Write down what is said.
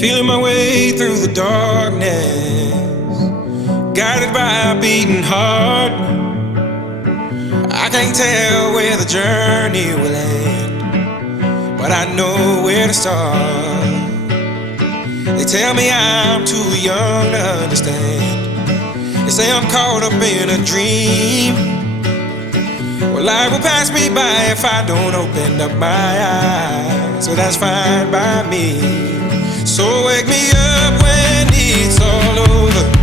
Feeling my way through the darkness, guided by a beating heart. I can't tell where the journey will end, but I know where to start. They tell me I'm too young to understand. They say I'm caught up in a dream. Well, life will pass me by if I don't open up my eyes, so that's fine by me. So wake me up when it's all over.